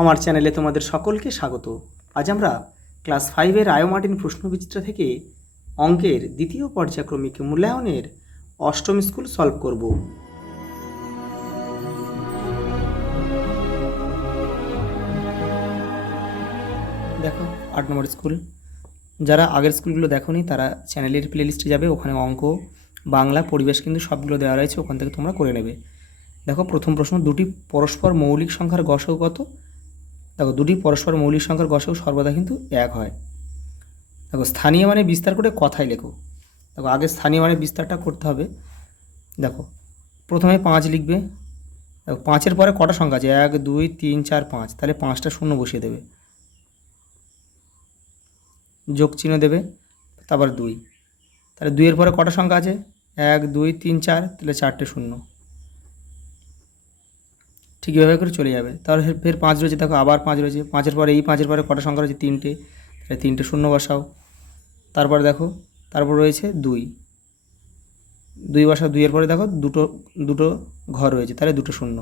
আমার চ্যানেলে তোমাদের সকলকে স্বাগত। আজ আমরা ক্লাস 5-এর আয়োমার্টিন প্রশ্নবিচিত্রা থেকে অঙ্কের দ্বিতীয় পর্যায়ক্রমিক মূল্যায়নের অষ্টম স্কুল সলভ করব। দেখো 8 নম্বর স্কুল। যারা আগের স্কুলগুলো দেখোনি তারা চ্যানেলের প্লেলিস্টে যাবে, ওখানে অঙ্ক, বাংলা, পরিবেশ কিন্তু সবগুলো দেওয়া রয়েছে, ওখান থেকে তোমরা করে নেবে। দেখো প্রথম প্রশ্ন, দুটি পরস্পর মৌলিক সংখ্যার গসও কত? দেখো দুটি পরস্পর মৌলিক সংখ্যার গসও সর্বদা কিন্তু এক হয়। দেখো স্থানীয় মানে বিস্তার করে কথায় লেখো। দেখো আগে স্থানীয় মানে বিস্তারটা করতে হবে। দেখো প্রথমে 5 লিখবে। দেখো 5-এর পরে কটা সংখ্যা আছে? 1 2 3 4 5, তাহলে 5টা শূন্য বসিয়ে দেবে, যোগ চিহ্ন দেবে, তারপর 2, তাহলে 2-এর পরে কটা সংখ্যা আছে? 1 2 3 4, তাহলে 4টে শূন্য, ঠিক এভাবে করে চলে যাবে। তাহলে ফের 5 রয়েছে, দেখো আবার 5 রয়েছে, 5-এর পরে এই 5-এর পরে কটা সংখ্যা রয়েছে? 3টে, তাহলে 3টে শূন্য বসাও। তারপরে দেখো তারপর রয়েছে 2 বসাও, 2-এর পরে দেখো দুটো ঘর রয়েছে, তাহলে 2টো শূন্য।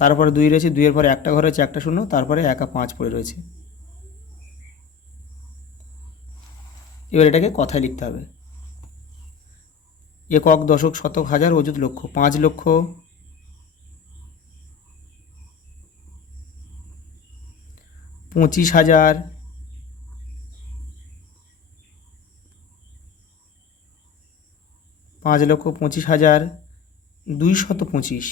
তারপরে 2 রয়েছে, 2-এর পরে একটা ঘর রয়েছে, একটা শূন্য, তারপরে 1 আর 5 পড়ে রয়েছে। এবার এটাকে কথায় লিখতে হবে। একক, দশক, শতক, হাজার, অযুত, লক্ষ। 5 লক্ষ, 25,000, 5,25,000, 225।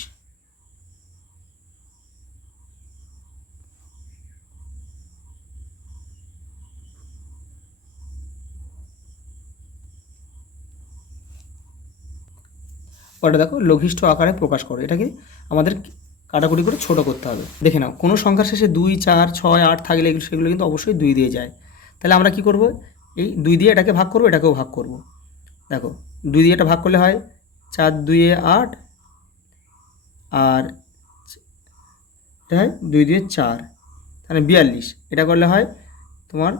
ওটা দেখো লঘিষ্ঠ আকারে প্রকাশ করো। এটাকে আমাদের কাটাকুটি করে ছোট করতে হবে। দেখে নাও, কোনো সংখ্যার শেষে 2 4 6 8 থাকলে সেগুলো কিন্তু অবশ্যই 2 দিয়ে যায়। তাহলে আমরা কি করব? এই 2 দিয়ে এটাকে ভাগ করব, এটাকেও ভাগ করব। দেখো 2 দিয়ে এটা ভাগ করলে হয় 4 2 8, আর এটা হয় 2 দিয়ে 4, তাহলে 42। এটা করলে হয় তোমার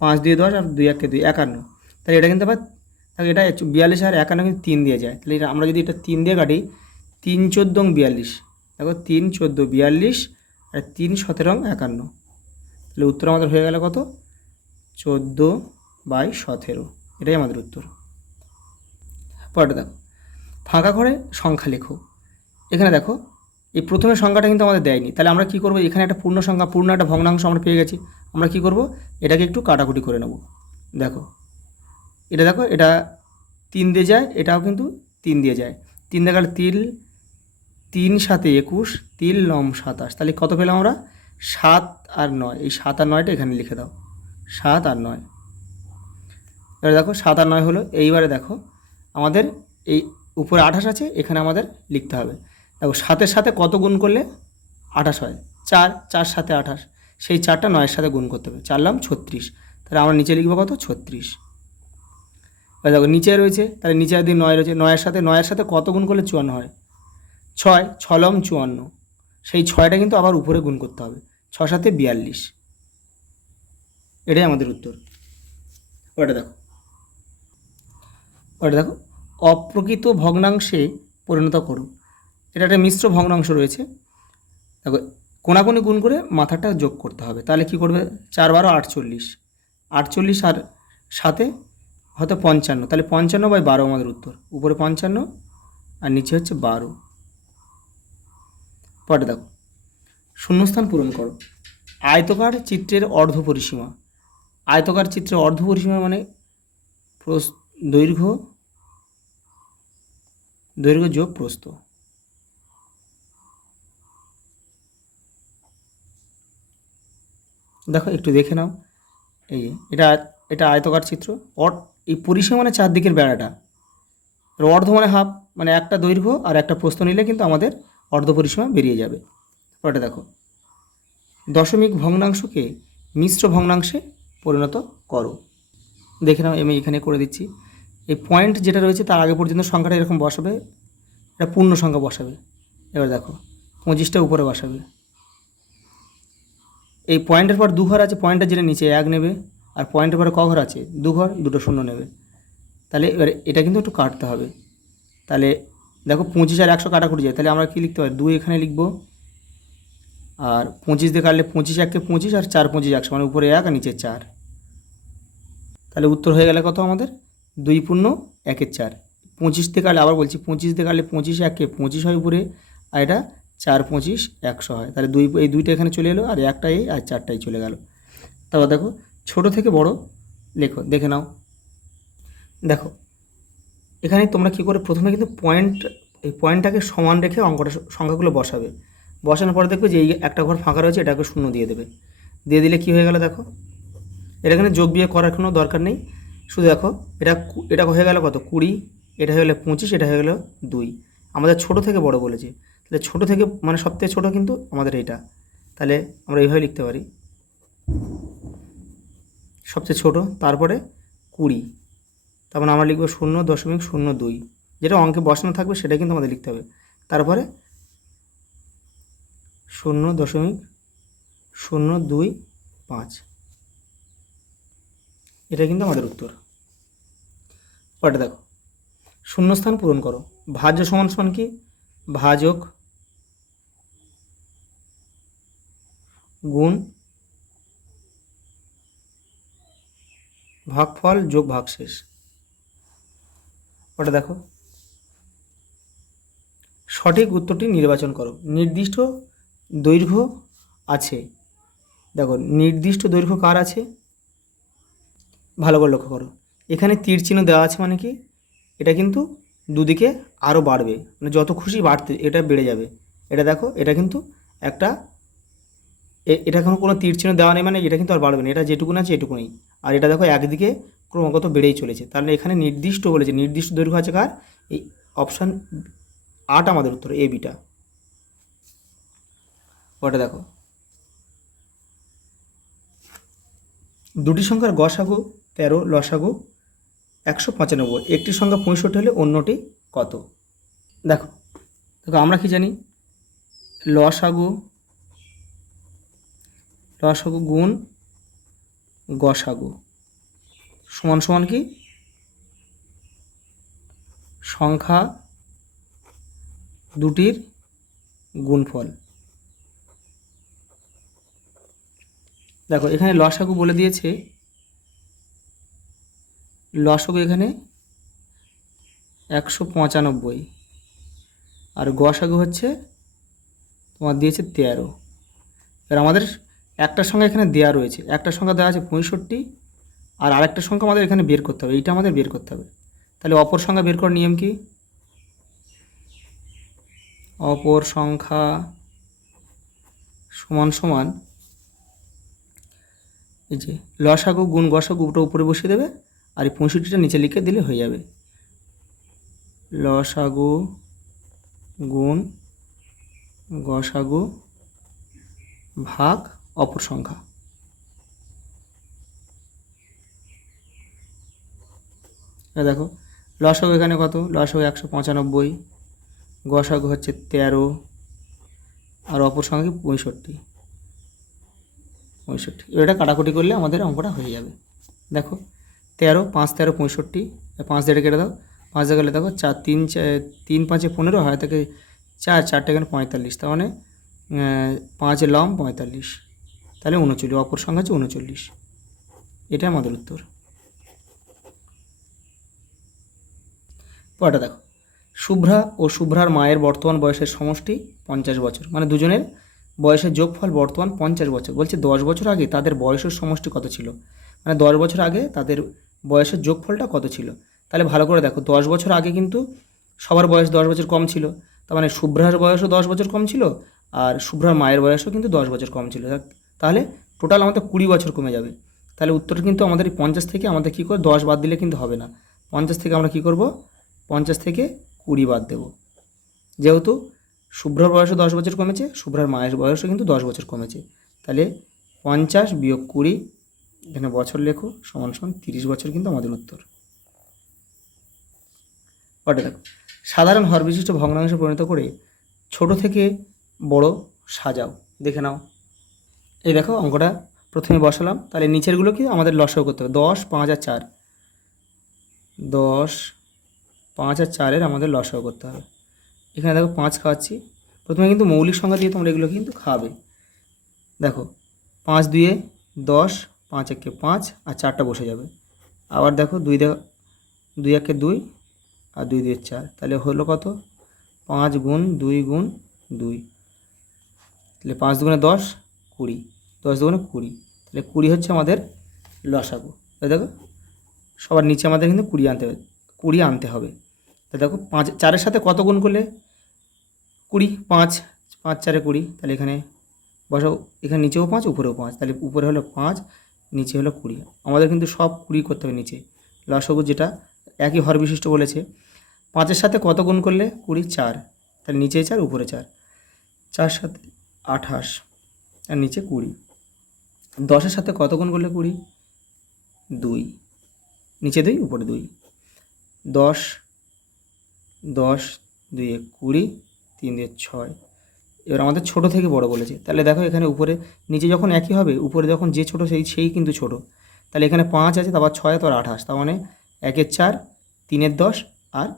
5 দিয়ে 10 আর 2 1 2, 51। তাহলে এটা কিন্তু আবার, তাহলে এটা 42 আর 51 কিন্তু 3 দিয়ে যায়। তাহলে এটা আমরা যদি এটা 3 দিয়ে কাটি, 3 14 42, দেখো 3 14 42 আর 3 17 51, তাহলে উত্তর আমাদের হয়ে গেল কত? 14/17। এটাই আমাদের উত্তর। পরেরটা দেখো, ফাঁকা ঘরে সংখ্যা লেখো। এখানে দেখো এই প্রথমে সংখ্যাটা কিন্তু আমাদের দেয়নি, তাহলে আমরা কি করব? এখানে একটা পূর্ণ সংখ্যা, পূর্ণ একটা ভগ্নাংশ আমরা পেয়ে গেছি। আমরা কি করব? এটাকে একটু কাটাকুটি করে নেব। দেখো এটা, দেখো এটা 3 দিয়ে যায়, এটাও কিন্তু 3 দিয়ে যায়। 3 দিয়ে গেলে 3 3 7 21, 3 9 27, তাহলে কত পেলাম আমরা? 7 আর 9। এই 7 আর 9টা এখানে লিখে দাও, 7 আর 9। এবারে দেখো 7 আর 9 হলো। এইবারে দেখো আমাদের এই উপরে 28 আছে, এখানে আমাদের লিখতে হবে। দেখো 7-এর সাথে কত গুণ করলে 28 হয়? 4, 4 7 28, সেই 4টা 9-এর সাথে গুণ করতে হবে। 4 লাম 36, তাহলে আমরা নিচে লিখবো কত? 36। এবার দেখো নিচে রয়েছে, তাহলে নিচে যদি 9 রয়েছে, 9-এর সাথে কত গুণ করলে 54 হয়? 6, 6 লম 54, সেই 6টা কিন্তু আবার উপরে গুণ করতে হবে। 6 7 42, এটাই আমাদের উত্তর। ওটা দেখো, অপ্রকৃত ভগ্নাংশে পরিণত করো। এটা একটা মিশ্র ভগ্নাংশ রয়েছে। দেখো কোনাকুনি গুণ করে মাথাটা যোগ করতে হবে। তাহলে কি করবে? 4 12 48, 48 আর 7 হয়তো 55, তাহলে 55/12 আমাদের উত্তর। উপরে 55 আর নিচে হচ্ছে 12। পরে দেখো শূন্যস্থান পূরণ করো। আয়তকার চিত্রের অর্ধ পরিসীমা। আয়তকার চিত্রের অর্ধ পরিসীমা মানে দৈর্ঘ্য যোগ প্রস্থ। দেখো একটু দেখে নাও, এই এটা এটা আয়তকার চিত্র। এই পরিসীমা মানে চারদিকের বেড়াটা, অর্ধ মানে হাফ, মানে একটা দৈর্ঘ্য আর একটা প্রস্থ নিলে কিন্তু আমাদের অর্ধ পরিসীমা বেরিয়ে যাবে। ওটা দেখো দশমিক ভগ্নাংশকে মিশ্র ভগ্নাংশে পরিণত করো। দেখে নাও, আমি এখানে করে দিচ্ছি। এই পয়েন্ট যেটা রয়েছে তার আগে পর্যন্ত সংখ্যাটা এরকম বসাবে, এটা পূর্ণ সংখ্যা বসাবে। এবার দেখো 25টা উপরে বসাবে। এই পয়েন্টের পর 2 ঘর আছে, পয়েন্টের যেটা নিচে 1 নেবে, আর পয়েন্টের পরে ক ঘর আছে? 2 ঘর, 2টো শূন্য নেবে। তাহলে এবার এটা কিন্তু একটু কাটতে হবে। তাহলে দেখো 25 আর 100 কাটাকুটি যায়, তাহলে আমরা কি লিখতে পারি? 2 এখানে লিখব, আর 25 দিয়ে কাটলে 25 1 কে 25 আর 4 25 100, মানে উপরে 1 আর নিচে 4। তাহলে উত্তর হয়ে গেলে কত আমাদের 2 পূর্ণ 1 4। 25 দিয়ে কাটলে আবার বলছি 25 দিয়ে কাটলে 25 1 কে 25 হয় উপরে, আর এটা 4 25 100 হয়। তাহলে এই দুইটা এখানে চলে এলো, আর একটা এই আর 4টাই চলে গেল। তারপর দেখো ছোট থেকে বড় লেখো, দেখে নাও। দেখো এখানে তোমরা কী করে প্রথমে কিন্তু এই পয়েন্টটাকে সমান রেখে সংখ্যাগুলো বসাবে। বসানোর পরে দেখবে যে এই একটা ঘর ফাঁকা রয়েছে, এটাকে 0 দিয়ে দেবে। দিয়ে দিলে কী হয়ে গেল দেখো, এটা এখানে যোগ বিয়োগ করার কোনো দরকার নেই। শুধু দেখো এটা হয়ে গেল কত 20, এটা হয়ে গেলো 25, এটা হয়ে গেলো 2। আমাদের ছোট থেকে বড় বলেছে, তাহলে ছোট থেকে মানে সবথেকে ছোট কিন্তু আমাদের এটা। তাহলে আমরা এইভাবে লিখতে পারি, সবচেয়ে ছোট, তারপরে 20, তারপরে আমরা লিখবো 0.02, যেটা অঙ্কে বসানো থাকবে সেটা কিন্তু আমাদের লিখতে হবে। তারপরে 0.025, এটা কিন্তু আমাদের উত্তর। পরে দেখো শূন্যস্থান পূরণ করো। ভাজ্য সমান সমান কি, ভাজক গুণ ভাগফল যোগ ভাগশেষ। ওটা দেখো সঠিক উত্তরটি নির্বাচন করো। নির্দিষ্ট দৈর্ঘ্য আছে, দেখো নির্দিষ্ট দৈর্ঘ্য কার আছে, ভালো করে লক্ষ্য করো। এখানে তীর চিহ্ন দেওয়া আছে, মানে কি এটা কিন্তু দুদিকে আরও বাড়বে, মানে যত খুশি বাড়তে এটা বেড়ে যাবে। এটা দেখো এটা কিন্তু একটা এটা কোনো তীর চিহ্ন দেওয়া নেই, মানে এটা কিন্তু আর বাড়বে না, এটা যেটুকুন আছে এটুকুনই। আর এটা দেখো একদিকে ক্রমাগত বেড়েই চলেছে। তাহলে এখানে নির্দিষ্ট বলেছে, নির্দিষ্ট দৈর্ঘ্য আছে কার, এই অপশান 8 আমাদের উত্তর, এ বিটা। ওটা দেখো দুটি সংখ্যার গসাগু 13, লসাগু 195, একটি সংখ্যা 65 হলে অন্যটি কত। দেখো দেখো আমরা কি জানি, লসাগু গুণ গসাগু সমান সমান কি, সংখ্যা দুটির গুণফল। দেখো এখানে লসাগু বলে দিয়েছে, লসাগু এখানে 195, আর গসাগু হচ্ছে তোমার দিয়েছে 13। এবার আমাদের একটা সংখ্যা এখানে দেওয়া রয়েছে, একটা সংখ্যা দেওয়া আছে 65, আর আরেকটা সংখ্যা আমাদের এখানে বের করতে হবে, এইটা আমাদের বের করতে হবে। তাহলে অপর সংখ্যা বের করার নিয়ম কি, অপর সংখ্যা সমান সমান এই যে লসাগু গুণ গসাগুটা উপরে বসিয়ে দেবে, আর এই 65টা নিচে লিখে দিলে হয়ে যাবে। লসাগু গুণ গসাগু ভাগ অপর সংখ্যা। দেখো লসাগু এখানে কত, লসাগু 195, গসাগু হচ্ছে 13, আর অপর সংখ্যা কি 65। এটা কাটাকুটি করলে আমাদের অঙ্কটা হয়ে যাবে। দেখো 13, 5 13 65, 5 দিয়ে কেটে দাও, 5 দিয়ে গেলে দেখো 4 3 3 5 15 হয় থেকে 4 4টা এখানে 45, তার মানে 5 লম 45, তাহলে 39, অপর সংখ্যা হচ্ছে 39। এটা আমাদের উত্তর। পরটা দেখো শুভ্রা ও শুভ্রার মায়ের বর্তমান বয়সের সমষ্টি 50 বছর, মানে দুজনের বয়সের যোগফল বর্তমান 50 বছর। বলছে 10 বছর আগে তাদের বয়সের সমষ্টি কত ছিল, মানে 10 বছর আগে তাদের বয়সের যোগফলটা কত ছিল। তাহলে ভালো করে দেখো 10 বছর আগে কিন্তু সবার বয়স 10 বছর কম ছিল, তার মানে শুভ্রার বয়সও 10 বছর কম ছিল, আর শুভ্রার মায়ের বয়সও কিন্তু 10 বছর কম ছিল। তাহলে টোটাল আমাদের 20 বছর কমে যাবে। তাহলে উত্তরটা কিন্তু আমাদের এই 50 থেকে আমাদের কী করে 10 বাদ দিলে কিন্তু হবে না। 50 থেকে আমরা কী করব, 50 থেকে 20 বাদ দেব। যেহেতু শুভ্রার বয়সও 10 বছর কমেছে, শুভ্রার মায়ের বয়সও কিন্তু 10 বছর কমেছে, তাহলে 50 বিয়োগ 20, এখানে বছর লেখো, সমান সমান 30 বছর কিন্তু আমাদের উত্তর। ওটা দেখো সাধারণ হর বিশিষ্ট ভগ্নাংশে পরিণত করে ছোট থেকে বড় সাজাও, দেখে নাও। এই দেখো অঙ্কটা প্রথমে বসালাম, তাহলে নিচেরগুলো কি আমাদের লসাগু করতে হবে। 10 5 আর 4, 10 5 আর 4-এর আমাদের লসাগু করতে হবে। এখানে দেখো 5 খাওয়াচ্ছি, প্রথমে কিন্তু মৌলিক সংখ্যা দিয়ে তোমরা এগুলো কিন্তু খাবে। দেখো 5 2 10, 5 1 5 আর 4টা বসে যাবে। আবার দেখো 2 1 2 আর 2 2 4, তাহলে হলো কত 5 গুণ 2 গুণ 2, তাহলে 5 দুগুণে 10 20, 10 দুগুণে 20, তাহলে 20 হচ্ছে আমাদের লসাগু। তাই দেখো সবার নিচে আমাদের কিন্তু 20 আনতে হবে। তাই দেখো 5 4-এর সাথে কত গুণ করলে 20, 5 5 4 20, তাহলে এখানে বসাও, এখানে নিচেও 5 উপরেও 5, তাহলে উপরে হলো 5 নিচে হলো 20। আমাদের কিন্তু সব 20 করতে হবে নিচে। লসাগু যেটা একই হর বিশিষ্ট বলেছে, 5-এর সাথে কত গুণ করলে 20, 4, তাহলে নিচে 4 উপরে 4, 4 সাথে 28 আর নিচে 20। 10-এর সাথে কত গুণ করলে 20, 2, নিচে 2 উপরে 2, 10 10 2 20, 3 6। এবার আমাদের ছোট থেকে বড় বলেছে, তাহলে দেখো এখানে উপরে নিচে যখন একই হবে, উপরে যখন যে ছোট সেই কিন্তু ছোট, তাহলে এখানে 5 আছে, তারপর 6 তো 28, তার মানে 1-এর 4, 3-এর 10 আর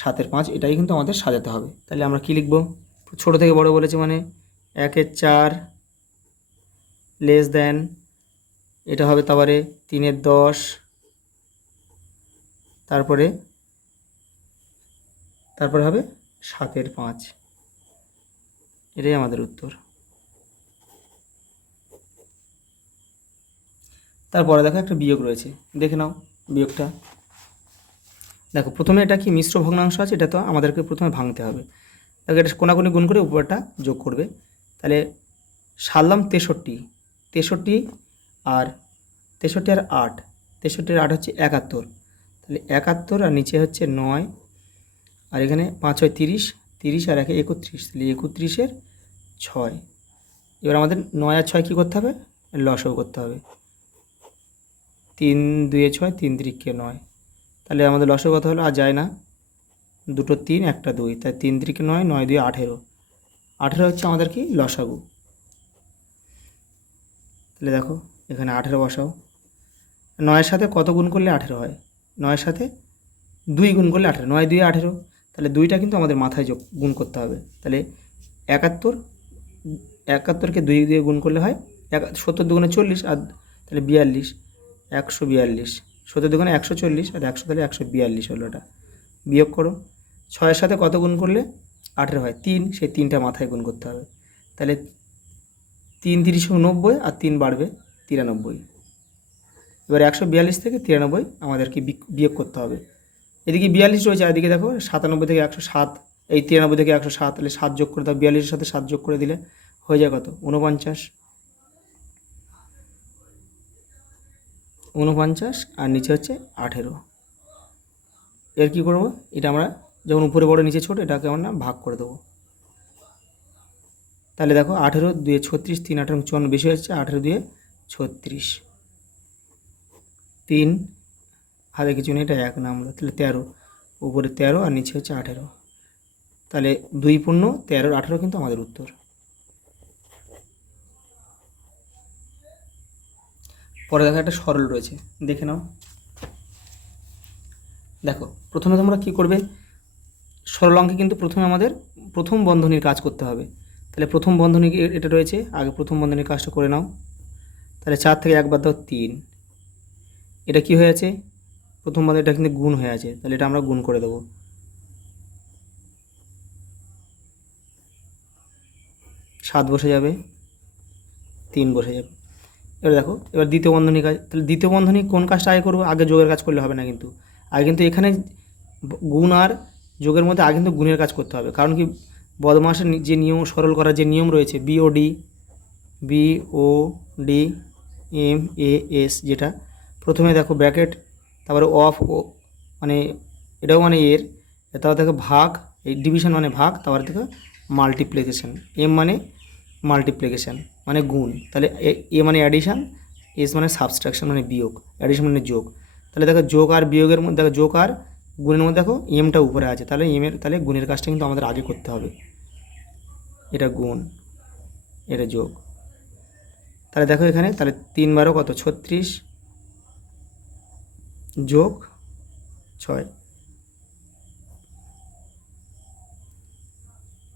7-এর 5, এটাই কিন্তু আমাদের সাজাতে হবে। তাহলে আমরা কি লিখব, ছোট থেকে বড় বলেছে মানে 1-এর 4 লেস দেন, এটা হবে তারপরে 3-এর 10, তারপরে হবে 7-এর 5, এটাই আমাদের উত্তর। তারপরে দেখো একটা বিয়োগ রয়েছে, দেখে নাও বিয়োগটা। দেখো প্রথমে এটা কি মিশ্র ভগ্নাংশ আছে, এটা তো আমাদেরকে প্রথমে ভাঙতে হবে। দেখো এটা কোনাকুনি গুণ করে উপরটা যোগ করবে, তাহলে সারলাম 63, 63 আর 63 আর 8, 63 আর 8 হচ্ছে 71, তাহলে 71 আর নিচে হচ্ছে 9, আর এখানে 5 হয় 30, 30 আর 1 31, তাহলে 31-এর 6। এবার আমাদের 9 আর 6 কী করতে হবে, লসাগু করতে হবে। 3 2 6, 3 3 9, তাহলে আমাদের লসাগু কত হলো, আর যায় না, দুটো 3 একটা 2, তাই 3 3 9, 9 2 18, 18 হচ্ছে আমাদের কি লসাগু। তাহলে দেখো এখানে 18 বসাও। 9-এর সাথে কত গুণ করলে 18 হয়, 9-এর সাথে 2 গুণ করলে 18, 9 2 18, তাহলে 2টা কিন্তু আমাদের মাথায় গুণ করতে হবে। তাহলে 71, 71কে 2 দিয়ে গুণ করলে হয় 70 দুগুণে 40, আর তাহলে 42, 142, 70 দুগুণে 140 আর 100, তাহলে 142 হলো। এটা বিয়োগ করো, 6-এর সাথে কত গুণ করলে 18 হয়, 3, সেই 3টা মাথায় গুণ করতে হবে। তাহলে 3 30 90 আর 3 বাড়বে 93। এবার 142 থেকে 93 আমাদেরকে বিয়োগ করতে হবে। এদিকে 42 রয়েছে, এদিকে দেখো 97 থেকে 107, এই 93 থেকে 107, তাহলে 7 যোগ করে দাও, 42-এর সাথে 7 যোগ করে দিলে হয়ে যায় কত, 49, 49 আর নিচে হচ্ছে 18। এর কী করবো, এটা আমরা যখন উপরে বড় নিচে ছোট, এটাকে আমরা ভাগ করে দেবো। তাহলে দেখো 18 2 36, 3 18 54 বেশি হচ্ছে, 18 2 36, 3 হাতে কিছু নেই, এটা 1 নামলো, তাহলে 13, উপরে 13 আর নিচে হচ্ছে 18, তাহলে 2 পূর্ণ 13 18 কিন্তু আমাদের উত্তর। পরে দেখো একটা সরল রয়েছে, দেখে নাও। দেখো প্রথমে তোমরা কি করবে, সরল অঙ্কে কিন্তু প্রথমে আমাদের প্রথম বন্ধনীর কাজ করতে হবে। তাহলে প্রথম বন্ধনী এটা রয়েছে, আগে প্রথম বন্ধনীর কাজটা করে নাও। তাহলে 4 থেকে 1 বাদ দাও 3, এটা কি হয়ে আছে, প্রথম বন্ধনী এটা কিন্তু গুণ হয়ে আছে, তাহলে এটা আমরা গুণ করে দেবো। 7 বসে যাবে, 3 বসে যাবে। এবার দেখো এবার দ্বিতীয় বন্ধনী কাজ, তাহলে দ্বিতীয় বন্ধনী কোন কাজটা আগে করবো, আগে যোগের কাজ করলে হবে না কিন্তু, আগে কিন্তু এখানে গুণ আর যোগের মধ্যে আগে কিন্তু গুণের কাজ করতে হবে। কারণ কি, বদমাসের যে নিয়ম, সরল করার যে নিয়ম রয়েছে, BOD MAS, যেটা প্রথমে দেখো ব্র্যাকেট, তারপরে অফ ও মানে এটাও মানে এর, তারপর দেখো ভাগ, এই ডিভিশন মানে ভাগ, তারপরে দেখো মাল্টিপ্লিকেশন, M মানে মাল্টিপ্লিকেশন মানে গুণ, তাহলে এ মানে অ্যাডিশান, এস মানে সাবস্ট্রাকশন মানে বিয়োগ, অ্যাডিশন মানে যোগ। তাহলে দেখো যোগ আর বিয়োগের মধ্যে, দেখো যোগ আর গুণের মধ্যে দেখো এমটা উপরে আছে, তাহলে তাহলে গুণের কাজটা কিন্তু আমাদের আগে করতে হবে। এটা গুণ, এটা যোগ, তাহলে দেখো এখানে তাহলে 3 12 কত 36 যোগ 6।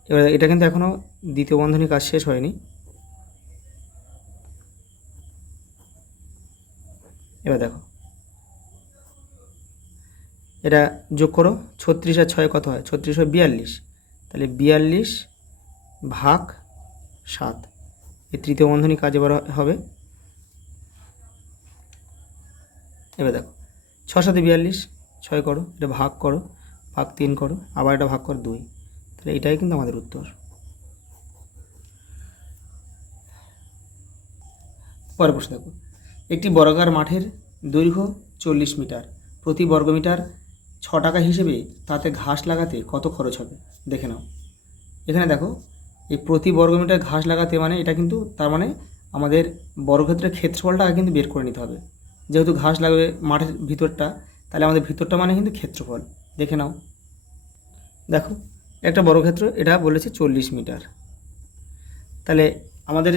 এবার এটা কিন্তু এখনও দ্বিতীয় বন্ধনীর কাজ শেষ হয়নি, এবার দেখো এটা যোগ করো, 36 আর 6 কত হয়? 36 হয় 42, তাহলে 42 ভাগ 7, এই তৃতীয় বন্ধনী কাজ এবার হবে। এবার দেখো 6 7 42, 6 করো, এটা ভাগ করো, ভাগ 3 করো, আবার এটা ভাগ করো 2, তাহলে এটাই কিন্তু আমাদের উত্তর। পরের প্রশ্ন দেখো, একটি বর্গাকার মাঠের দৈর্ঘ্য 40 মিটার, প্রতি বর্গমিটার 6 টাকা হিসেবে তাতে ঘাস লাগাতে কত খরচ হবে দেখে নাও। এখানে দেখো এই প্রতি বর্গমিটার ঘাস লাগাতে মানে এটা কিন্তু তার মানে আমাদের বর্গক্ষেত্রের ক্ষেত্রফলটা কিন্তু বের করে নিতে হবে। যেহেতু ঘাস লাগবে মাঠের ভিতরটা, তাহলে আমাদের ভিতরটা মানে কিন্তু ক্ষেত্রফল। দেখে নাও, দেখো একটা বর্গক্ষেত্র, এটা বলেছে 40 মিটার, তাহলে আমাদের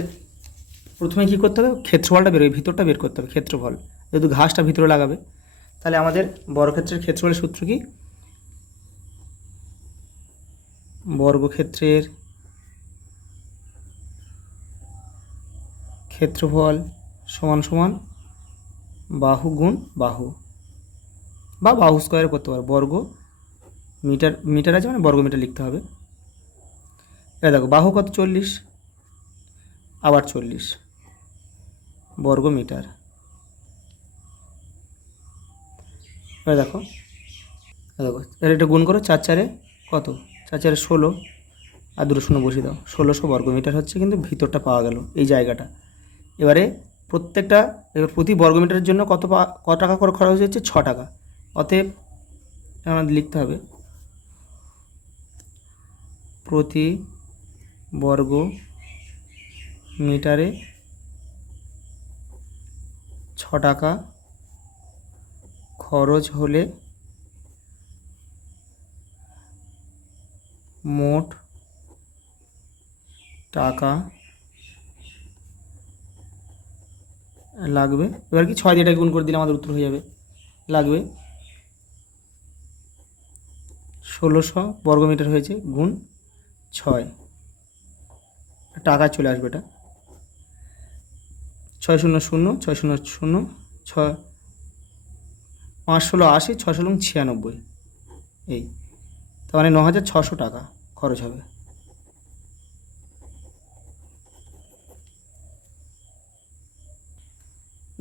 প্রথমে কী করতে হবে? ক্ষেত্রফলটা বেরোবে, ভিতরটা বের করতে হবে, ক্ষেত্রফল। যেহেতু ঘাসটা ভিতরে লাগাবে, তাহলে আমাদের বর্গক্ষেত্রের ক্ষেত্রফলের সূত্র কি? বর্গক্ষেত্রের ক্ষেত্রফল সমান সমান বাহু গুণ বাহু, বা বাহু স্কোয়ার করতে পারো। বর্গ মিটার, মিটার আছে মানে বর্গ মিটার লিখতে হবে। এবার দেখো বাহু কত? 40, আবার 40 বর্গ মিটার। এবার দেখো এবার এটা গুণ করো, 4 4 কত? 4 4 16, আর 2 শূন্য বসিয়ে দাও, 1600 বর্গ মিটার হচ্ছে কিন্তু ভিতরটা পাওয়া গেল, এই জায়গাটা। এবারে প্রত্যেকটা, এবার প্রতি বর্গমিটারের জন্য কত টাকা করে খরচ হচ্ছে? 6 টাকা। অতএব আমাদের লিখতে হবে প্রতি বর্গ মিটারে 6 টাকা খরচ হলে মোট টাকা লাগবে। এবার কি 6 দিয়ে এটা গুণ করে দিলে আমাদের উত্তর হয়ে যাবে। লাগবে 1600 বর্গমিটার হয়েছে, গুণ 6, টাকা চলে আসবে এটা 6 0 0 6 0 0 6 5 16 80 6 16 96, এই তার মানে 9600 টাকা খরচ হবে।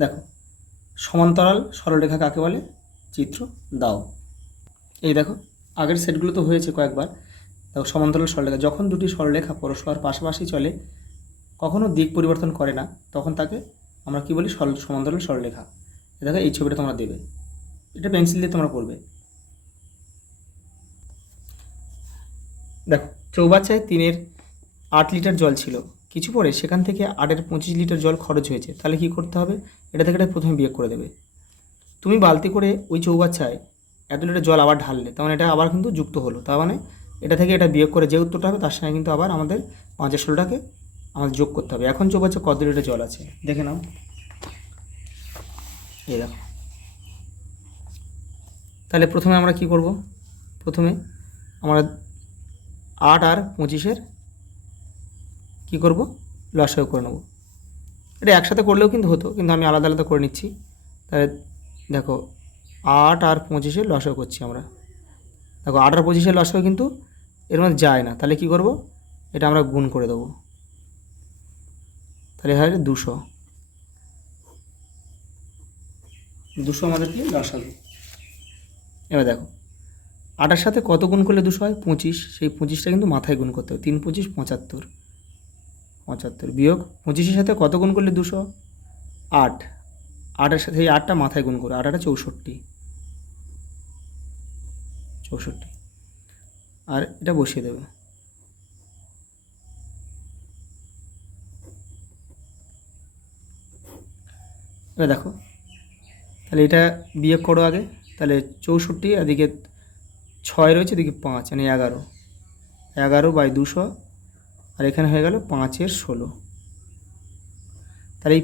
দেখো সমান্তরাল সরলরেখা কাকে বলে? চিত্র দাও। এই দেখো আগের সেটগুলো তো হয়েছে কয়েকবার। দেখো সমান্তরাল সরলরেখা, যখন দুটি সরলরেখা পরস্পর পাশাপাশি চলে, কখনো দিক পরিবর্তন করে না, তখন তাকে আমরা কি বলি? সমান্তরাল সরলরেখা। দেখো এই ছবিটা তোমরা দেবে, এটা পেন্সিল দিয়ে তোমরা করবে। দেখো চৌবাচ্চায় 3-এর 8 লিটার জল ছিল, কিছু পরে সেখান থেকে 8-এর 25 লিটার জল খরচ হয়েছে, তাহলে কি করতে হবে? এটা থেকে এটা প্রথমে বিয়োগ করে দেবে। তুমি বালতি করে ওই চৌবাচ্চায় এত লিটার জল আবার ঢাললে, তার মানে এটা আবার কিন্তু যুক্ত হলো, তার মানে এটা থেকে এটা বিয়োগ করে যে উত্তরটা হবে তার সঙ্গে কিন্তু আবার আমাদের 5-16টাকে আমাদের যোগ করতে হবে। এখন চৌবাচ্চা কত লিটার জল আছে দেখে নাও। এই দেখো, তাহলে প্রথমে আমরা কি করব? প্রথমে আমরা 8 আর 25-এর কী করব? লসাগু করে নেব। এটা একসাথে করলেও কিন্তু হতো, কিন্তু আমি আলাদা আলাদা করে নিচ্ছি। তাহলে দেখো 8 আর 25-এর লসাগু করছি আমরা। দেখো 8 আর 25-এর লসাগু কিন্তু এর মধ্যে যায় না, তাহলে কি করব? এটা আমরা গুণ করে দেবো, তাহলে হয় 200। 200 আমাদের কি? লসাগু। এবার দেখো 8-এর সাথে কত গুণ করলে 200 হয়? 25, সেই 25টা কিন্তু মাথায় গুণ করতে হবে। 3 25 75, 75 বিয়োগ 25-এর সাথে কত গুণ করলে 200? 8, 8-এর সাথে এই 8টা মাথায় গুণ করে, 8 8 64, 64, আর এটা বসিয়ে দেবে। এবার দেখো তাহলে এটা বিয়োগ করো আগে, তাহলে 64, এদিকে 6 রয়েছে, এদিকে 5 মানে 11, 11/200, আর এখানে হয়ে গেল 5-এর 16। তাহলে এই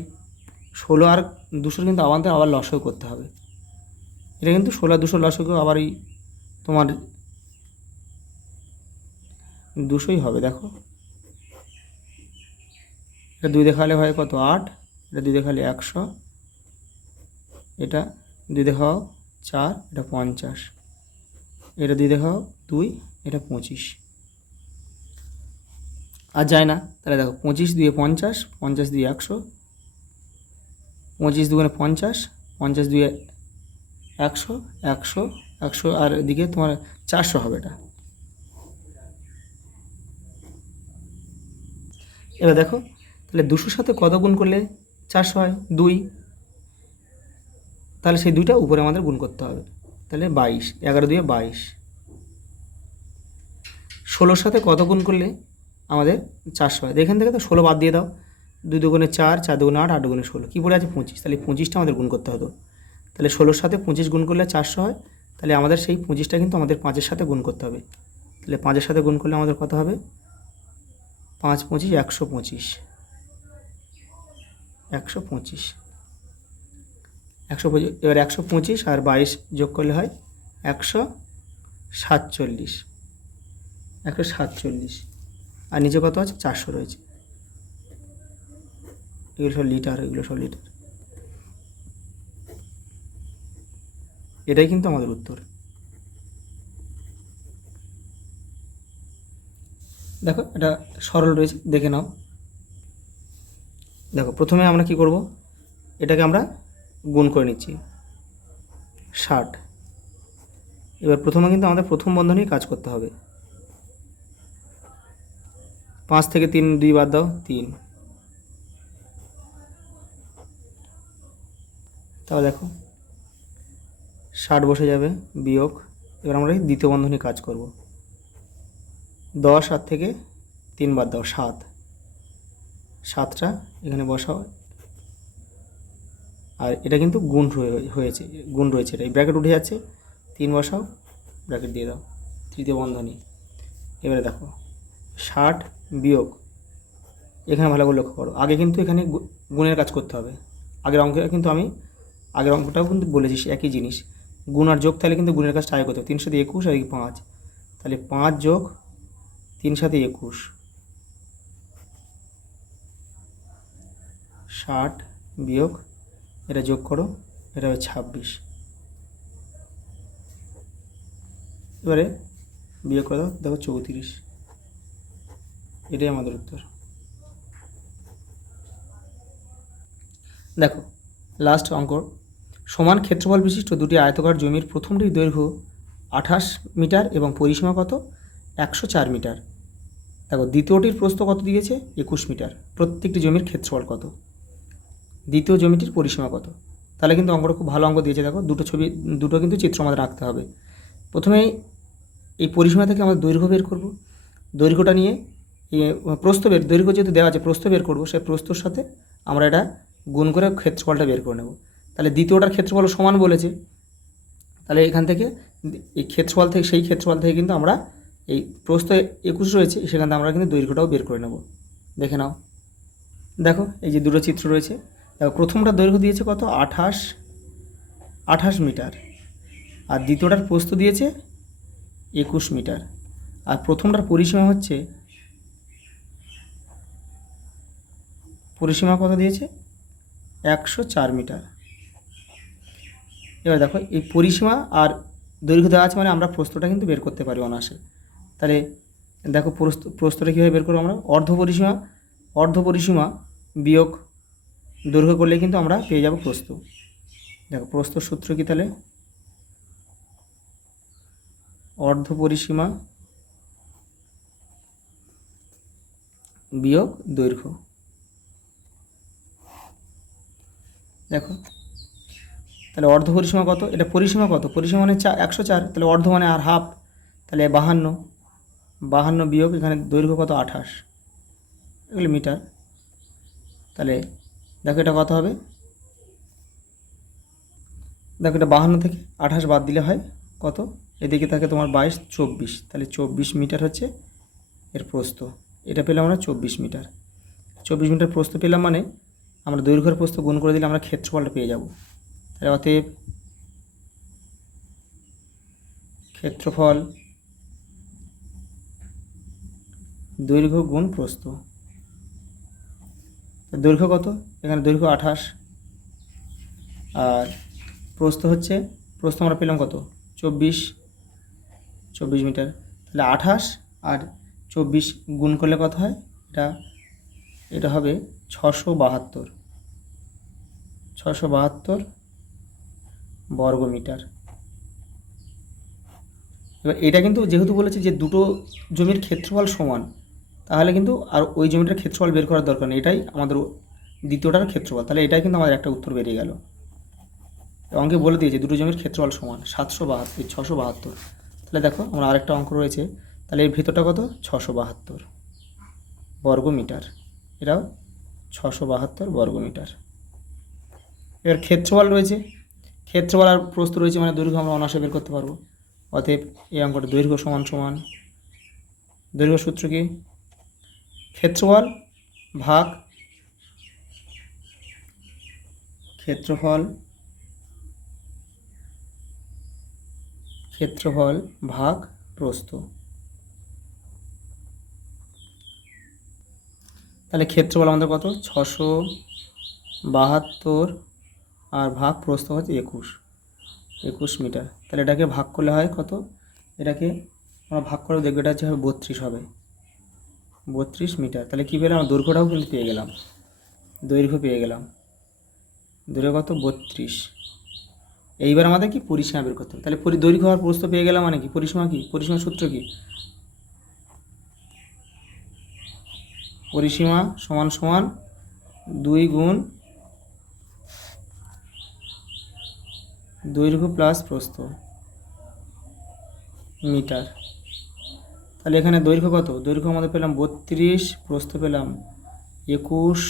16 আর 200 কিন্তু আমাদের আবার লসাগু করতে হবে। এটা কিন্তু 16 আর 200 লসাগু আবার এই তোমার 200ই হবে। দেখো এটা 2 দেখালে হয় কত? 8, এটা 2 দেখালে 100, এটা 2 দিয়ে খাও 4, এটা 50, এটা 2 দিয়ে খাও 2, এটা 25। আর যায় না, তাহলে দেখো 25 2 50, 50 2 100, 25 2 50, 50 2 100, 100 100, আর এদিকে তোমার 400 হবে এটা। এবার দেখো তাহলে 200 সাথে কত গুণ করলে 400 হয়? 2। তাহলে সেই 2টা উপরে আমাদের গুণ করতে হবে, তাহলে 22, 11 2 22। 16 সাথে কত গুণ করলে আমাদের 400 হয়? এখান থেকে তো 16 বাদ দিয়ে দাও, 2 দুগুণে 4, 4 দুগুণে 8, 8 দুগুণে 16, কী পড়ে আছে 25, তাহলে 25টা আমাদের গুণ করতে হতো। তাহলে 16 সাথে 25 গুণ করলে 400 হয়, তাহলে আমাদের সেই 25টা কিন্তু আমাদের 5-এর সাথে গুণ করতে হবে। তাহলে 5-এর সাথে গুণ করলে আমাদের কত হবে? 5 25 125, 125, 125। এবার 125 আর 22 যোগ করলে হয় 147, 147। আর নিচে কত আছে? 400 রয়েছে। এগুলো সব লিটার, এগুলো সব লিটার। এটাই কিন্তু আমাদের উত্তর। দেখো এটা সরল রয়েছে, দেখে নাও। দেখো প্রথমে আমরা কি করব, এটাকে আমরা গুণ করে নিচ্ছি 60। এবার প্রথমে কিন্তু আমাদের প্রথম বন্ধনী কাজ করতে হবে। 5 থেকে 3 2 বাদ দাও 3, তাহলে দেখো 60 বসে যাবে বিয়োগ। এবার আমরা দ্বিতীয় বন্ধনী কাজ করব। 10 আর থেকে 3 বাদ দাও 7, 7টা এখানে বসাও। আর এটা কিন্তু গুণ হয়েছে, গুণ রয়েছে, এটা ব্র্যাকেট উঠে যাচ্ছে, 3 বসাও, ব্র্যাকেট দিয়ে দাও, তৃতীয় বন্ধনী। এবারে দেখো 60 বিয়োগ, এখানে ভালো করে লক্ষ্য করো, আগে কিন্তু এখানে গুণের কাজ করতে হবে। আগের অঙ্কটা কিন্তু আমি আগের অঙ্কটাও কিন্তু বলেছি একই জিনিস, গুণ আর যোগ, তাহলে কিন্তু গুণের কাজটা আগে করতে হবে। 3 সাথে 21 আর 5, তাহলে 5 যোগ 3 সাথে 21, 60 বিয়োগ এটা যোগ করো, এটা হবে 26। এবারে বিয়োগ করে দাও, দেখো 34। এটাই আমাদের উত্তর। দেখো লাস্ট অঙ্ক, সমান ক্ষেত্রফল বিশিষ্ট দুটি আয়তকার জমির প্রথমটির দৈর্ঘ্য 28 মিটার এবং পরিসীমা কত? 104 মিটার। দেখো দ্বিতীয়টির প্রস্থ কত দিয়েছে? 21 মিটার। প্রত্যেকটি জমির ক্ষেত্রফল কত? দ্বিতীয় জমিটির পরিসীমা কত? তাহলে কিন্তু অঙ্কটা খুব ভালো অঙ্ক দিয়েছে। দেখো দুটো কিন্তু চিত্র আমাদের আঁকতে হবে। প্রথমে এই পরিসীমা থেকে আমরা দৈর্ঘ্য বের করব, দৈর্ঘ্যটা নিয়ে দৈর্ঘ্য যেহেতু দেওয়া আছে, প্রস্থ বের করব, সেই প্রস্থর সাথে আমরা এটা গুণ করে ক্ষেত্রফলটা বের করে নেব। তাহলে দ্বিতীয়টার ক্ষেত্রফল সমান বলেছে, তাহলে এখান থেকে এই ক্ষেত্রফল থেকে, সেই ক্ষেত্রফল থেকে কিন্তু আমরা এই প্রস্থ 21 রয়েছে, সেখান থেকে আমরা কিন্তু দৈর্ঘ্যটাও বের করে নেব। দেখে নাও, দেখো এই যে দুটো চিত্র রয়েছে। দেখো প্রথমটা দৈর্ঘ্য দিয়েছে কত? 28 মিটার, আর দ্বিতীয়টার প্রস্থ দিয়েছে 21 মিটার, আর প্রথমটার পরিসীমা হচ্ছে, পরিসীমা কত দিয়েছে? 104 মিটার। এবার দেখো এই পরিসীমা আর দৈর্ঘ্য দেওয়া আছে, মানে আমরা প্রস্থটা কিন্তু বের করতে পারি অনায়াসে। তাহলে দেখো প্রস্থটা কীভাবে বের করবো আমরা? অর্ধ পরিসীমা বিয়োগ দৈর্ঘ্য করলে কিন্তু আমরা পেয়ে যাব প্রস্থ। দেখো প্রস্থর সূত্র কী তাহলে? অর্ধ পরিসীমা বিয়োগ দৈর্ঘ্য। দেখো তাহলে অর্ধ পরিসীমা কত? এটা পরিসীমা কত? পরিসীমা মানে 104, তাহলে অর্ধ মানে আর হাফ, তাহলে 52 বিয়োগ এখানে দৈর্ঘ্য কত? 28, এগুলো মিটার। তাহলে দেখো এটা কত হবে? দেখো এটা 52 থেকে 28 বাদ দিলে হয় কত? এদিকে থাকে তোমার 22, 24, তাহলে 24 মিটার হচ্ছে এর প্রস্থ। এটা পেলাম আমরা 24 মিটার। 24 মিটার প্রস্থ পেলাম, মানে আমরা দৈর্ঘ্যের প্রস্থ গুণ করে দিলে আমরা ক্ষেত্রফলটা পেয়ে যাব। তাহলে অতএব ক্ষেত্রফল দৈর্ঘ্য গুণ প্রস্থ। দৈর্ঘ্য কত? এখানে দৈর্ঘ্য 28 আর প্রস্থ আমরা পেলাম কত, 24 মিটার। তাহলে 28 আর 24 গুণ করলে কত হয়, এটা হবে 672 বর্গ মিটার। এবার এটা কিন্তু যেহেতু বলেছে যে দুটো জমির ক্ষেত্রফল সমান, তাহলে কিন্তু আর ওই জমিটার ক্ষেত্রফল বের করার দরকার নেই, এটাই আমাদের দ্বিতীয়টার ক্ষেত্রফল। তাহলে এটাই কিন্তু আমাদের একটা উত্তর বেরিয়ে গেল। অঙ্কে বলে দিয়েছে দুটো জমির ক্ষেত্রফল সমান 672। তাহলে দেখো আমরা আরেকটা অঙ্ক রয়েছে, তাহলে এর ভিতরটা কত, 672 বর্গ মিটার, এটাও 672 বর্গ মিটার। এবার ক্ষেত্রফল রয়েছে, ক্ষেত্রফল আর প্রস্থ রয়েছে, মানে দৈর্ঘ্য আমরা অনায়াসে বের করতে পারবো। অতএব এই অঙ্কটা দৈর্ঘ্য সমান দৈর্ঘ্য সূত্র কি, ক্ষেত্রফল ভাগ প্রস্থ। তাহলে ক্ষেত্রফল আমাদের কত, 672 আর ভাগ প্রস্থ হচ্ছে 21 মিটার। তাহলে এটাকে ভাগ করলে হয় কত, এটাকে আমরা ভাগ করে দেখবো, এটা হচ্ছে 32 হবে, 32 মিটার। তাহলে কী পেলাম, দৈর্ঘ্যটাও কিন্তু পেয়ে গেলাম, দৈর্ঘ্য কত, 32। এইবার আমাদের কি পরিসীমা বের করতে হবে। তাহলে দৈর্ঘ্য আর প্রস্থ পেয়ে গেলাম, মানে কি পরিসীমার সূত্র কি, পরিসীমা সমান 2 গুণ দৈর্ঘ্য প্লাস প্রস্থ মিটার। তাহলে এখানে দৈর্ঘ্য কত, দৈর্ঘ্য আমাদের পেলাম 32, প্রস্থ পেলাম 21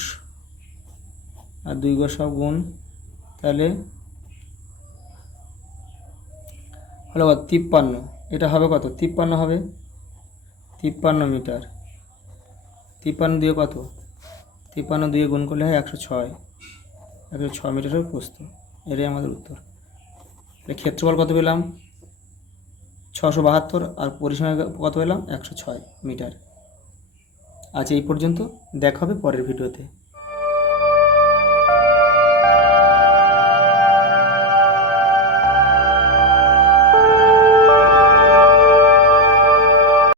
আর 2 গো সব গুণ, তাহলে হলো 53। এটা হবে কত, 53 হবে, 53 মিটার। 53 দিয়ে কত, 53 দিয়ে গুণ করলে হয় 106 মিটারের প্রস্থ। এটাই আমাদের উত্তর। ক্ষেত্রফল কত পেলাম, 672 আর পরিসীমা কত পেলাম, 106 মিটার। আচ্ছা, এই পর্যন্ত, দেখা হবে পরের ভিডিওতে।